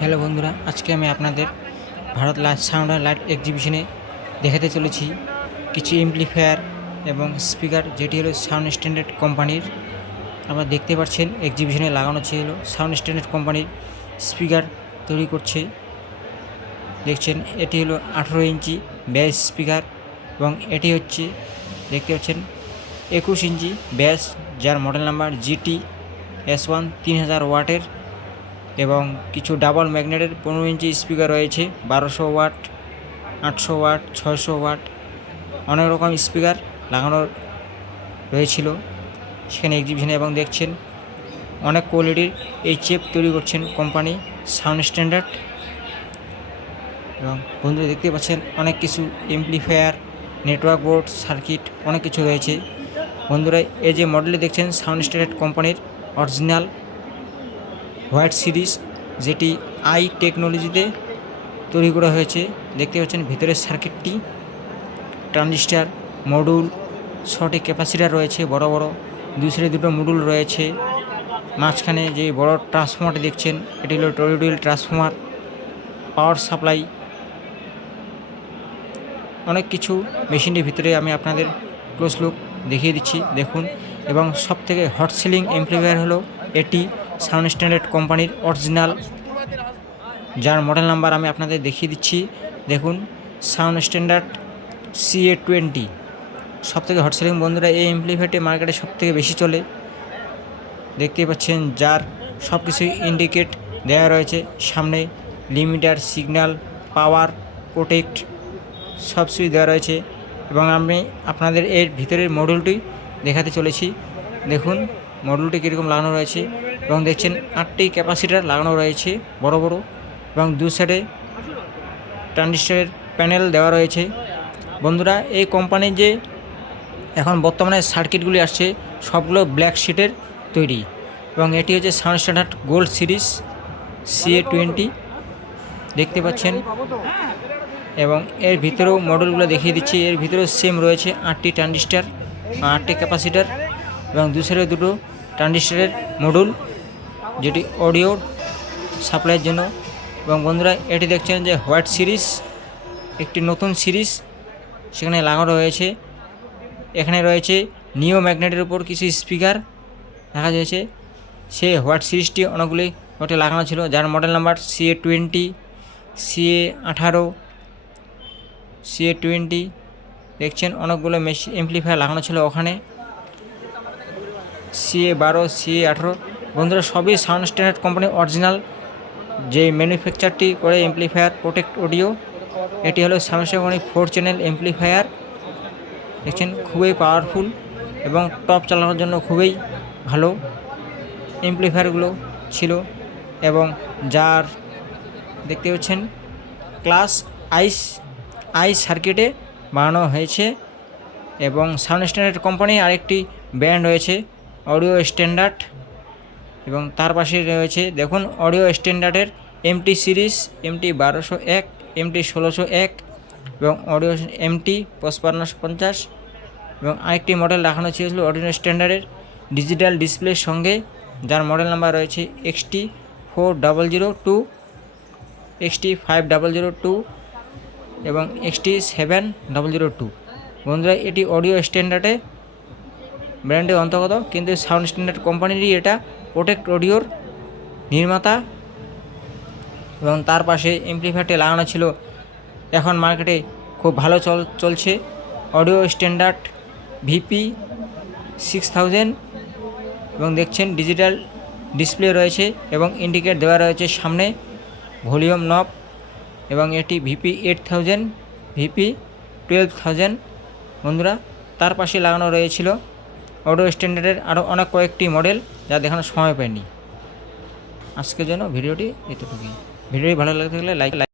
Hello বন্ধুরা, আজকে আমি আপনাদের ভারত সাউন্ড অ্যান্ড লাইট এক্সিবিশনে দেখাতে চলেছি কিছু এমপ্লিফায়ার এবং স্পিকার, যেটি হলো সাউন্ড স্ট্যান্ডার্ড কোম্পানির। আপনারা দেখতে পাচ্ছেন এক্সিবিশনে লাগানো ছিল সাউন্ড স্ট্যান্ডার্ড কোম্পানির স্পিকার তৈরি করছে। দেখছেন এটি হলো 18 ইঞ্চি ব্যাস স্পিকার এবং এটি হচ্ছে দেখতে পাচ্ছেন 21 ইঞ্চি ব্যাস, যার মডেল নাম্বার GT-S1 3000 ওয়াটের এবং কিছু ডাবল ম্যাগনেটের 15 ইঞ্চি স্পিকার রয়েছে, 1200 ওয়াট, 800 ওয়াট, 600 ওয়াট, অনেক রকম স্পিকার লাগানো রয়েছিল সেখানে এক্সিবিশনে। এবং দেখছেন অনেক কোয়ালিটির এই চেপ তৈরি করছেন কোম্পানি সাউন্ড স্ট্যান্ডার্ড। এবং বন্ধুরা দেখতে পাচ্ছেন অনেক কিছু এমপ্লিফায়ার, নেটওয়ার্ক বোর্ড, সার্কিট অনেক কিছু রয়েছে। বন্ধুরা এই যে মডেলটি দেখছেন সাউন্ড স্ট্যান্ডার্ড কোম্পানির অরিজিনাল হোয়াইট সিরিজ, যেটি আই টেকনোলজিতে তৈরি করা হয়েছে। দেখতে পাচ্ছেন ভিতরের সার্কিটটি, ট্রানজিস্টার, মডুল, 6টি ক্যাপাসিটার রয়েছে বড় বড়, দুই সাইডে দুটো মডুল রয়েছে। মাঝখানে যে বড় ট্রান্সফর্মারটি দেখছেন এটি হলো টরয়েডাল ট্রান্সফর্মার, পাওয়ার সাপ্লাই, অনেক কিছু মেশিনের ভিতরে আমি আপনাদের ক্লোজ লুক দেখিয়ে দিচ্ছি দেখুন। এবং সবথেকে হট সেলিং এমপ্লিফায়ার হলো এটি সাউন্ড স্ট্যান্ডার্ড কোম্পানির অরিজিনাল, যার মডেল নাম্বার আমি আপনাদের দেখিয়ে দিচ্ছি দেখুন, সাউন্ড স্ট্যান্ডার্ড CA20। সবথেকে হট সেলিং বন্ধুরা এই এমপ্লিফায়ারটি মার্কেটে সবথেকে বেশি চলে। দেখতে পাচ্ছেন যার সব কিছুই ইন্ডিকেট দেওয়া রয়েছে, সামনে লিমিটার, সিগন্যাল, পাওয়ার, প্রোটেক্ট সব কিছুই দেওয়া রয়েছে। এবং আমি আপনাদের এর ভিতরের মডেলটি দেখাতে চলেছি দেখুন মডেলটি কীরকম লাগানো রয়েছে। এবং দেখছেন 8টি ক্যাপাসিটার লাগানো রয়েছে বড় বড়, এবং দু সাইডে ট্রানজিস্টরের প্যানেল দেওয়া রয়েছে। বন্ধুরা এই কোম্পানির যে এখন বর্তমানে সার্কিটগুলি আসছে সবগুলো ব্ল্যাক শিটের তৈরি, এবং এটি হচ্ছে sound standard gold series CA20 দেখতে পাচ্ছেন। এবং এর ভিতরেও মডেলগুলো দেখিয়ে দিচ্ছি, এর ভিতরেও সেম রয়েছে 8টি ট্রানজিস্টার, 8টি ক্যাপাসিটার এবং দু সাইডে দুটো ট্রানজিস্টারের মডুল, যেটি অডিও সাপ্লাইয়ের জন্য। এবং বন্ধুরা এটি দেখছেন যে হোয়াইট সিরিজ, একটি নতুন সিরিজ সেখানে লাগানো রয়েছে। এখানে রয়েছে নিও ম্যাগনেটের উপর কিছু স্পিকার দেখা যাচ্ছে। সেই হোয়াইট সিরিজটি অনেকগুলি ওটা লাগানো ছিল, যার model number CA20, CA18, CA20 দেখছেন অনেকগুলো মেশিন এমপ্লিফায়ার লাগানো ছিল ওখানে, CA12, CA18। বন্ধুরা সবই সাউন্ড স্ট্যান্ডার্ড কোম্পানি অরিজিনাল যে ম্যানুফ্যাকচারটি করে এমপ্লিফায়ার প্রোটেক্ট অডিও। এটি হলো sound standard company 4 channel amplifier দেখছেন, খুবই পাওয়ারফুল এবং টপ চালানোর জন্য খুবই ভালো এমপ্লিফায়ারগুলো ছিল। এবং যার দেখতে পাচ্ছেন ক্লাস আই সার্কিটে বানানো হয়েছে। এবং সাউন্ড স্ট্যান্ডার্ড কোম্পানির আরেকটি ব্র্যান্ড রয়েছে অডিও স্ট্যান্ডার্ড, এবং তার পাশে রয়েছে দেখুন audio স্ট্যান্ডার্ডের MT series, MT1201, MT1601 এবং অডিও MT5550। এবং আরেকটি মডেল রাখানো ছিল অডিও স্ট্যান্ডার্ডের ডিজিটাল ডিসপ্লের সঙ্গে, যার মডেল নাম্বার রয়েছে XT4002, XT5002 এবং XT7002। বন্ধুরা এটি অডিও স্ট্যান্ডার্ডে ব্র্যান্ডের অন্তর্গত, কিন্তু সাউন্ড স্ট্যান্ডার্ড কোম্পানিরই এটা প্রোটেক্ট অডিওর নির্মাতা। এবং তার পাশে এমপ্লিফায়ারটি লাগানো ছিল এখন মার্কেটে খুব ভালো চলছে অডিও স্ট্যান্ডার্ড VP6000। এবং দেখছেন ডিজিটাল ডিসপ্লে রয়েছে এবং ইন্ডিকেট দেওয়া রয়েছে সামনে, ভলিউম নব। এবং এটি VP8000, VP12000। বন্ধুরা তার পাশে লাগানো রয়েছিল অডিও স্ট্যান্ডার্ডের আরও অনেক কয়েকটি মডেল, যা দেখানোর সময় পায়নি। আজকের জন্য ভিডিওটি এতটুকুই। ভিডিওটি ভালো লাগতে থাকলে লাইক